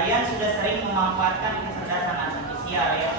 kalian sudah sering memanfaatkan kecerdasan artifisial ya.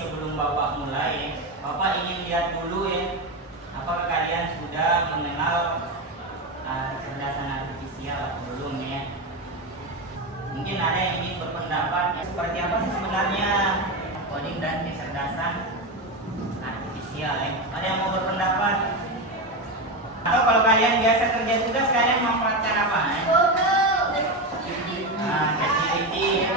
Sebelum Bapak mulai ya, Bapak ingin lihat dulu ya, apakah kalian sudah mengenal kecerdasan artifisial atau belum ya. Mungkin ada yang ingin berpendapat ya, seperti apa sih sebenarnya coding dan kecerdasan artifisial ya. Ada yang mau berpendapat? Atau kalau kalian biasa kerja tugas, kalian memanfaatkan apa ya? ChatGPT ya.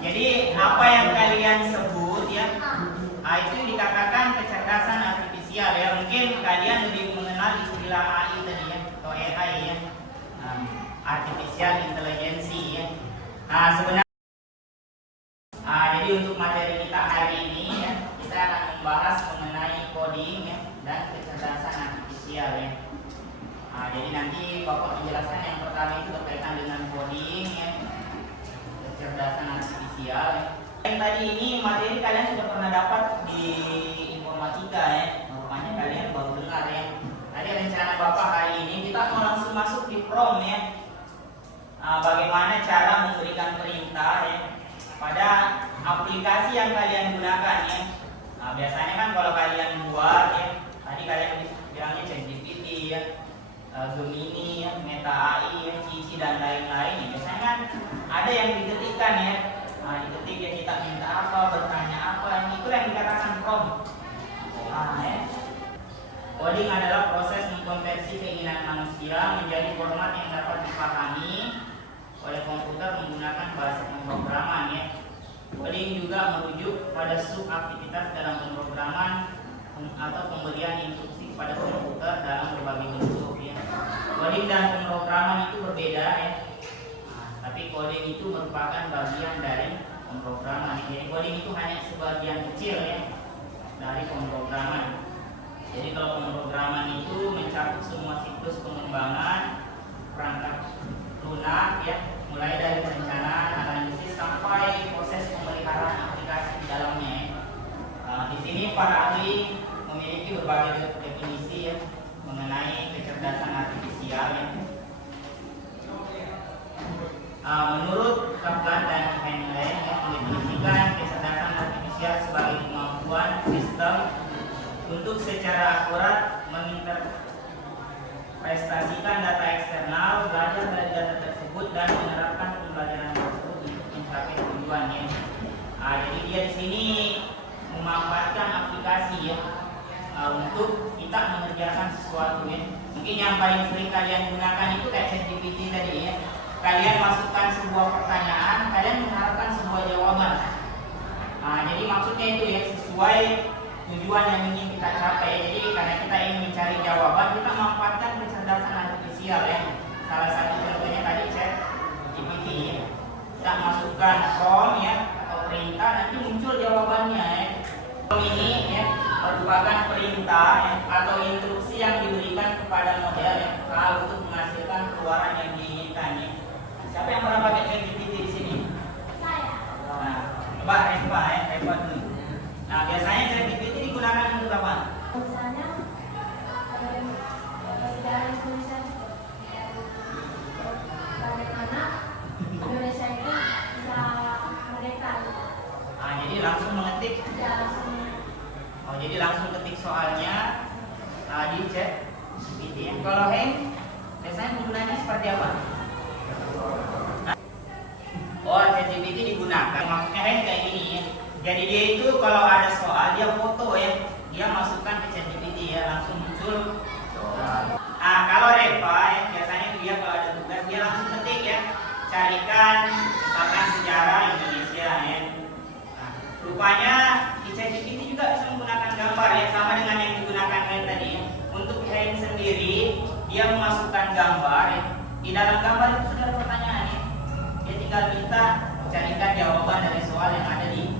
Jadi apa yang kalian sebut ya, itu dikatakan kecerdasan artifisial ya. Mungkin kalian lebih mengenal istilah AI tadi ya, atau AI ya, artificial intelligence ya. Sebenarnya jadi untuk materi kita hari ini ya, kita akan membahas mengenai coding ya, dan kecerdasan artifisial ya. Jadi nanti Bapak menjelaskan yang pertama itu berkaitan dengan coding ya, kecerdasan artifisial ya. Yang tadi ini materi kalian sudah pernah dapat di informatika ya. Rupanya kalian baru dengar ya. Tadi rencana Bapak hari ini kita mau langsung masuk di prompt ya. Bagaimana cara memberikan perintah ya pada aplikasi yang kalian gunakan ya. Biasanya kan kalau kalian buat ya, tadi kalian bilangnya ChatGPT ya, Gemini ya, Meta AI ya, Cici dan lain-lain ya. Biasanya kan ada yang diketikkan ya. Diketik ya, kita minta apa, bertanya apa, itu yang dikatakan prompt. Ya. Coding adalah proses mengkonversi keinginan manusia menjadi format yang dapat dipahami oleh komputer menggunakan bahasa pemrograman ya. Coding juga merujuk pada subaktivitas dalam pemrograman atau pemberian instruksi kepada komputer dalam berbagai bentuk ya. Coding dan pemrograman itu berbeda ya. Tapi coding itu merupakan bagian dari pemrograman. Jadi coding itu hanya sebagian kecil ya dari pemrograman. Jadi kalau pemrograman itu mencakup semua siklus pengembangan perangkat lunak ya, mulai dari perencanaan, analisis sampai proses pemeliharaan aplikasi di dalamnya. Di sini para ahli memiliki berbagai definisi ya mengenai kecerdasan artifisial ya. Menurut Kaplan dan Heinlein yang mendefinisikan kecerdasan artifisial sebagai kemampuan sistem untuk secara akurat menginterpretasikan data eksternal, belajar dari data tersebut dan menerapkan pembelajaran tersebut untuk mencapai tujuannya. Jadi dia di sini memanfaatkan aplikasi ya untuk kita mengerjakan sesuatu ya. Mungkin yang paling sering kalian gunakan itu kayak ChatGPT tadi ya. Kalian masukkan sebuah pertanyaan, kalian mengharapkan sebuah jawaban. Jadi maksudnya itu ya, sesuai tujuan yang ingin kita capai. Jadi karena kita ingin mencari jawaban, kita memanfaatkan kecerdasan artifisial ya. Salah satu contohnya tadi ChatGPT ya. Kita masukkan prompt ya atau perintah, nanti muncul jawabannya ya. Prompt ini ya merupakan perintah ya, atau instruksi yang diberikan kepada model ya, untuk menghasilkan keluaran yang diinginkan ya. Siapa yang pernah pakai ChatGPT di sini? Saya. Coba Reva dulu. Biasanya ChatGPT digunakan untuk apa? Misalnya sejarah Indonesia, bagaimana Indonesia itu bisa merdeka. Jadi langsung mengetik. Ya, langsung. Jadi langsung ketik soalnya di ChatGPT. Kalau Hen, biasanya penggunanya seperti apa? ChatGPT digunakan. Maksudnya Hen kayak gini ya. Jadi dia itu kalau ada soal dia foto ya, dia masukkan ke ChatGPT ya, langsung muncul. Kalau Reva ya, biasanya dia kalau ada tugas dia langsung ketik ya, carikan misalkan sejarah Indonesia ya. Rupanya di ChatGPT juga bisa menggunakan gambar ya, sama dengan yang digunakan Hen tadi ya. Untuk Hen sendiri dia memasukkan gambar ya. Di dalam gambar itu sudah ada pertanyaan ya. Dia tinggal minta carikan jawaban dari soal yang ada di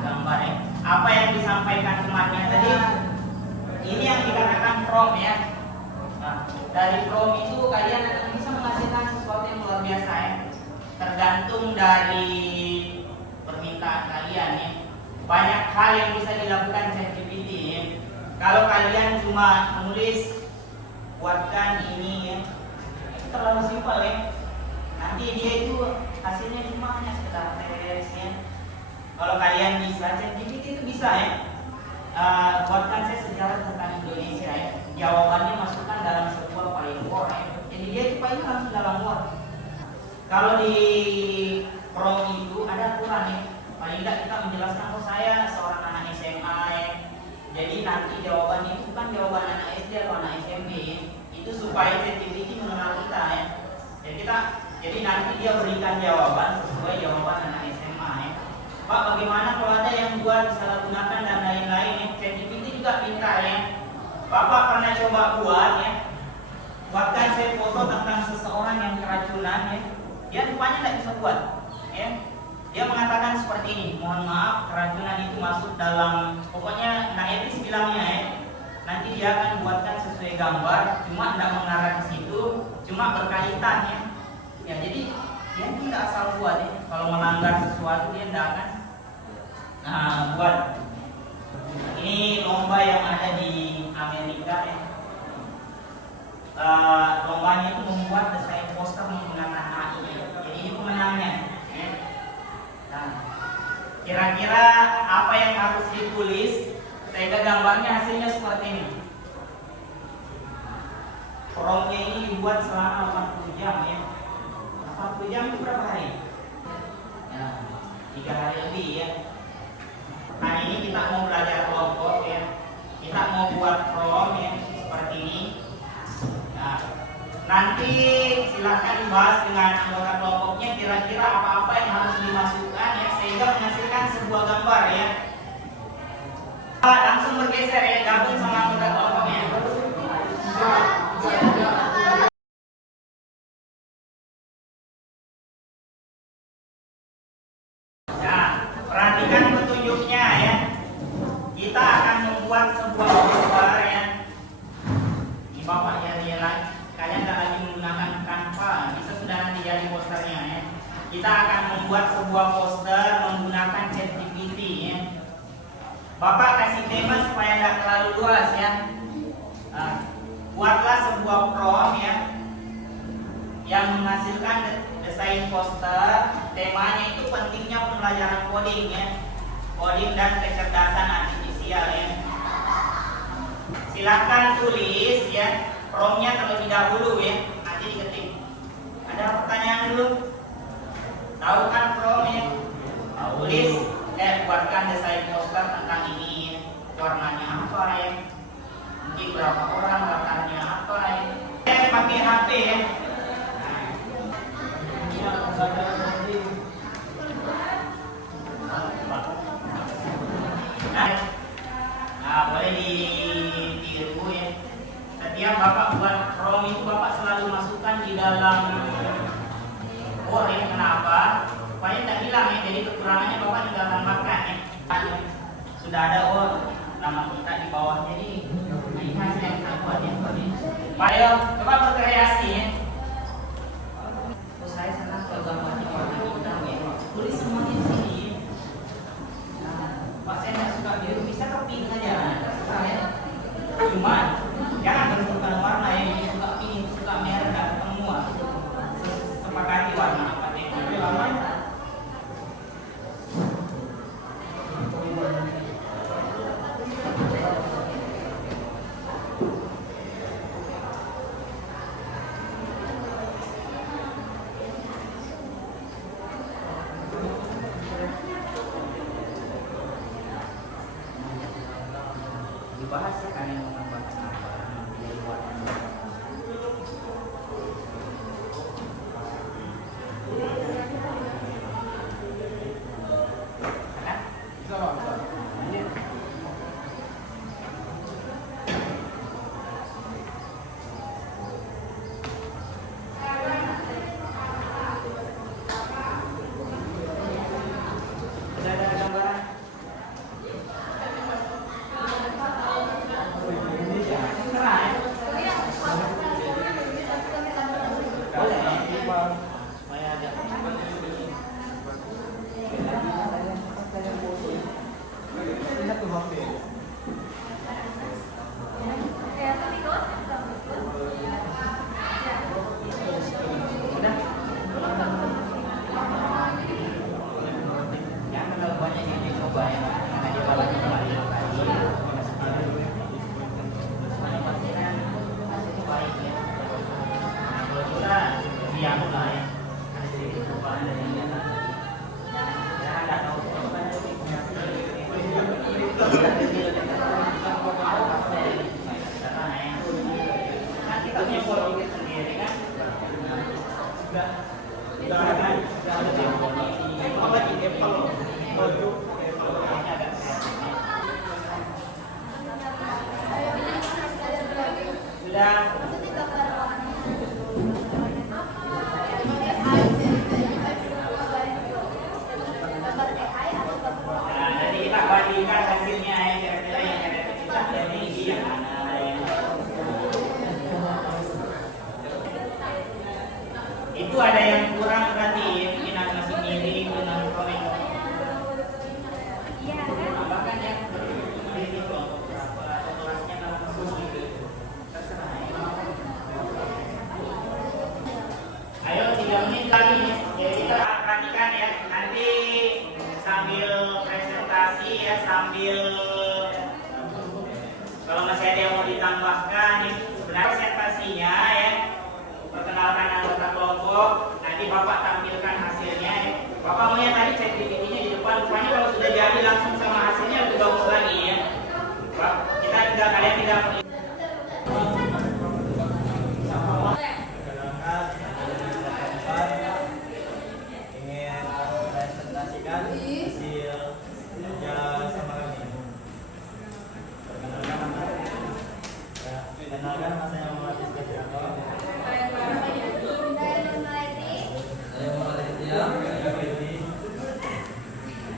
gambar ya. Apa yang disampaikan temannya tadi, ini yang dikatakan prompt ya. Dari prompt itu kalian akan bisa menghasilkan sesuatu yang luar biasa ya. Tergantung dari permintaan kalian ya. Banyak hal yang bisa dilakukan ChatGPT ya. Kalau kalian cuma nulis buatkan ini ya, itu terlalu simpel ya. Nanti dia itu hasilnya cuma hanya sekedar tes ya. Kalau kalian bisa, ChatGPT itu bisa ya. Buatkan saya sejarah tentang Indonesia ya. Jawabannya masukkan dalam sebuah file Word ya. Jadi dia itu file langsung dalam Word. Kalau di Chrome itu ada aturan ya. Paling tidak kita menjelaskan, oh saya seorang anak SMA ya. Jadi nanti jawabannya itu bukan jawaban anak SD atau anak SMP ya. Itu supaya ChatGPT mengenal kita ya. Jadi nanti dia berikan jawaban sesuai jawaban anak SMA ya. Pak, bagaimana kalau ada yang buat disalahgunakan dan lain-lain ya? ChatGPT juga pintar ya. Bapak pernah coba buat ya. Buatkan saya foto tentang seseorang yang keracunan ya. Dia rupanya tidak bisa buat ya. Dia mengatakan seperti ini, mohon maaf keracunan itu masuk dalam, pokoknya nggak etis bilangnya ya. Nanti dia akan buatkan sesuai gambar, cuma tidak mengarah ke situ, cuma berkaitan ya. Ya jadi dia tidak asal buat ya. Kalau melanggar sesuatu dia tidak akan buat. Ini lomba yang ada di Amerika ya. Lombanya itu membuat desain poster menggunakan AI. Jadi ini pemenangnya. Ya. Nah, kira-kira apa yang harus ditulis sehingga gambarnya hasilnya seperti ini? Promptnya ini dibuat selama 80 jam ya. 80 jam itu berapa hari? Ya, 3 hari lebih ya. Hari ini kita mau belajar kelompok ya. Kita mau buat prompt ya seperti ini. Nah, nanti silahkan dibahas dengan anggota kelompoknya kira-kira apa-apa yang harus dimasukkan ya sehingga menghasilkan sebuah gambar ya. Langsung bergeser ya, gabung sama anggota kelompoknya. Nah, perhatikan petunjuknya ya. Kita akan membuat sebuah poster ya. Ini Bapak ya, kalian tidak lagi menggunakan Canva, bisa sudah nanti jadi posternya ya. Kita akan membuat sebuah poster menggunakan ChatGPT ya. Bapak kasih tema supaya tidak terlalu luas ya. Buatlah sebuah prompt ya yang menghasilkan desain poster. Temanya itu pentingnya pembelajaran coding ya, coding dan kecerdasan artifisial ya. Silakan tulis ya promptnya terlebih dahulu ya, nanti diketik. Ada pertanyaan dulu? Tahu kan promptnya? Tulis, buatkan desain poster tentang ini ya. Warnanya apa ya? Mungkin berapa orang, latarnya apa ya? Pakai HP ya. Nah, boleh ditiru ya. Setiap Bapak buat prompt itu Bapak selalu masukkan di dalam Word ya. Kenapa? Supaya tidak hilang ya. Jadi kekurangannya Bapak juga akan makan ya. Sudah ada nama kita di bawah. Jadi ini hasil yang kita buat ya. Ayo, coba berkreasi ya. Saya senang kalau gambarnya warna hitam ya. Tulis semuanya di sini. Pak saya nggak suka biru, bisa ke pink aja, terserah ya. Cuma jangan menentukan warna ya. Ini suka pink, suka merah, nggak ketemu. Sepakati warna apa deh. Tapi lama. Dibahas ya kan yang membahas apa di luar. Sudah ada gambaran? Kan kita punya pola pikir sendiri kan. Sudah. Nah, jadi kita bandingkan hasilnya ya, kira-kira yang ada di kita dan ini yang mana yang itu ada yang kurang berarti ya, mungkin masih mirip dengan komen. Bahkan yang mirip kelompok berapa atau kelasnya kalau masuk gitu, terserah. Ayo 3 menit lagi nih. Jadi kita perhatikan ya, nanti sambil presentasi ya, sambil kalau masih ada yang mau ditambahkan nih, sebenarnya presentasinya ya, perkenalkan anggota kelompok, nanti Bapak tampilkan hasilnya ya. Bapak maunya tadi cek PPT-nya di depan, rupanya kalau sudah jadi langsung sama hasilnya lebih bagus lagi ya. Pak, kalian tidak ingin presentasikan hasil kerja sama kami. Perkenalkan masa yang melatih siapa? Saya Malaysia.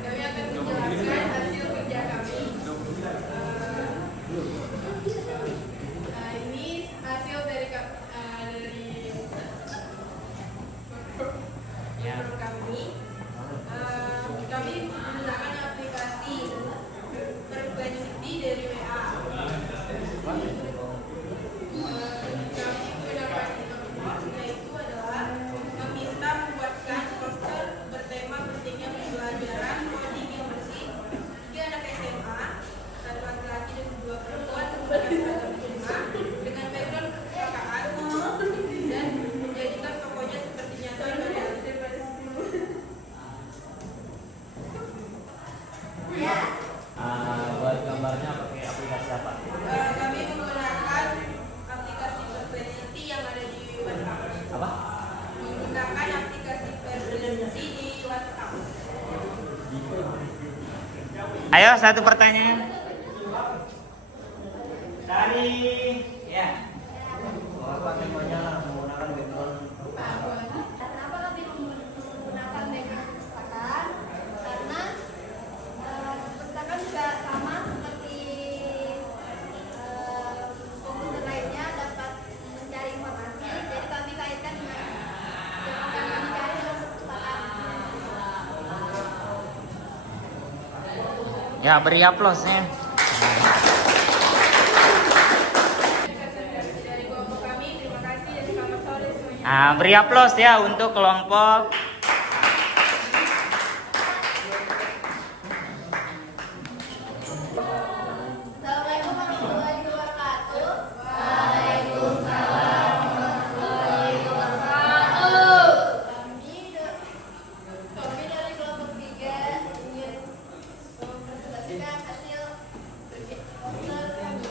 Kami akan menjelaskan hasil kerja kami. Ini hasil dari kami. Kami menggunakan aplikasi Frekuensi dari WA. Kami menggunakan yaitu adalah meminta membuatkan poster bertema pentingnya pembelajaran coding yang bersih. 3 anak SMA, 1 laki-laki dan 2 perempuan menggunakan seragam SMA dengan background perpustakaan dan menjadikan tokonya seperti nyata dan realistis. Buat gambarnya pakai aplikasi apa? Kami menggunakan aplikasi Perplexity yang ada di WhatsApp. Apa? Menggunakan aplikasi Perplexity di WhatsApp. Ayo satu pertanyaan dari ya. Apa temanya menggunakan background? Kenapa kami menggunakan background perpustakaan? Karena perpustakaan juga sama seperti komputer lainnya dapat mencari informasi. Jadi kami kaitkan dengan yang kami cari dalam perpustakaan. Ya, beri aplausnya. Dari kelompok kami, terima kasih dan selamat sore semuanya. Beri aplaus ya untuk kelompok. Assalamualaikum warahmatullahi wabarakatuh. Kami dari kelompok 3 ingin mempresentasikan hasil poster kami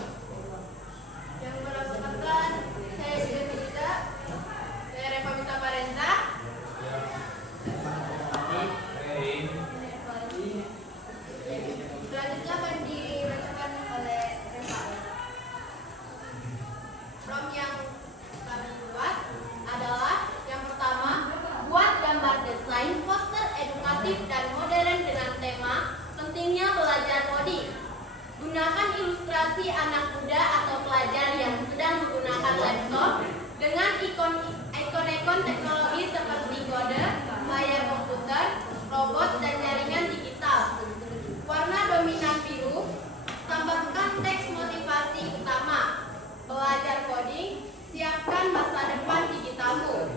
yang melaksanakan saya Demirita, saya Reva Mita Parenta. Selanjutnya akan dibacakan oleh Reva. Prompt yang kami buat adalah yang pertama, buat gambar desain poster edukatif dan modern dengan tema pentingnya belajar coding. Gunakan ilustrasi anak muda atau pelajar yang sedang menggunakan laptop dengan ikon-ikon teknologi seperti kode, layar komputer, robot, dan jaringan digital. Warna dominan biru, tambahkan teks motivasi utama. Belajar coding, siapkan masa depan digitalmu.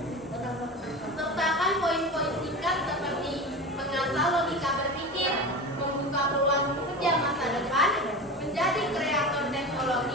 Sertakan poin-poin singkat seperti mengasah logika berpikir, membuka peluang kerja masa depan, menjadi kreator teknologi,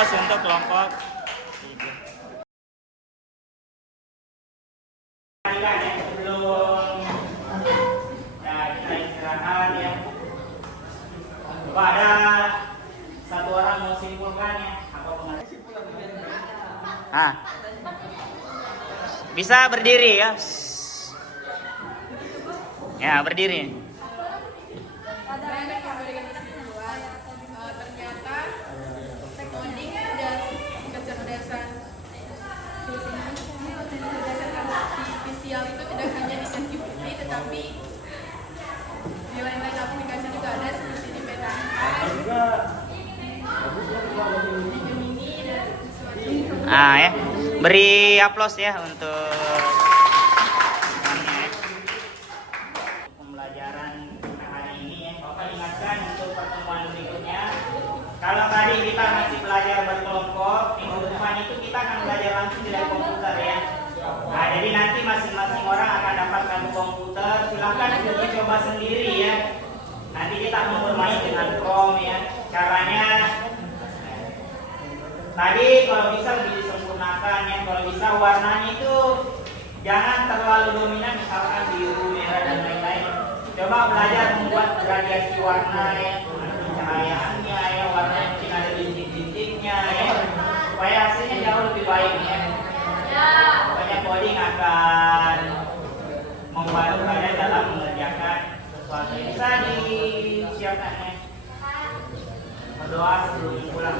Aplaus untuk kelompok 3. Ya, sebelum ya kita istirahat ya. Coba ada satu orang mau simpulkan ya apa pengalaman? Bisa berdiri ya. Ya, berdiri. Saya akan memberikan kesimpulan. Ternyata coding dan kecerdasan artifisial itu tidak hanya di ChatGPT, tetapi di lain-lain aplikasi juga ada seperti di Meta di Gemini dan sebagainya. Ya. Beri aplaus ya untuk pembelajaran hari ini ya. Bapak ingatkan untuk pertemuan berikutnya. Kalau tadi kita masih belajar berkelompok, minggu depan itu kita akan belajar langsung dari komputer ya. Nah, jadi nanti masing-masing orang akan dapat kartu komputer. Silakan uji coba sendiri ya. Nanti kita akan bermain dengan Chrome ya. Caranya tadi kalau bisa lebih disempurnakan ya. Kalau bisa warnanya itu jangan terlalu dominan, misalkan biru, merah dan lain-lain. Coba belajar membuat gradasi warna ya, pencahayaannya ya, warna yang mungkin ada bintik-bintiknya ya, supaya hasilnya jauh lebih baik ya. Pokoknya coding akan membantu kalian dalam mengerjakan sesuatu yang bisa disiapkan ya. Berdoa sebelum pulang.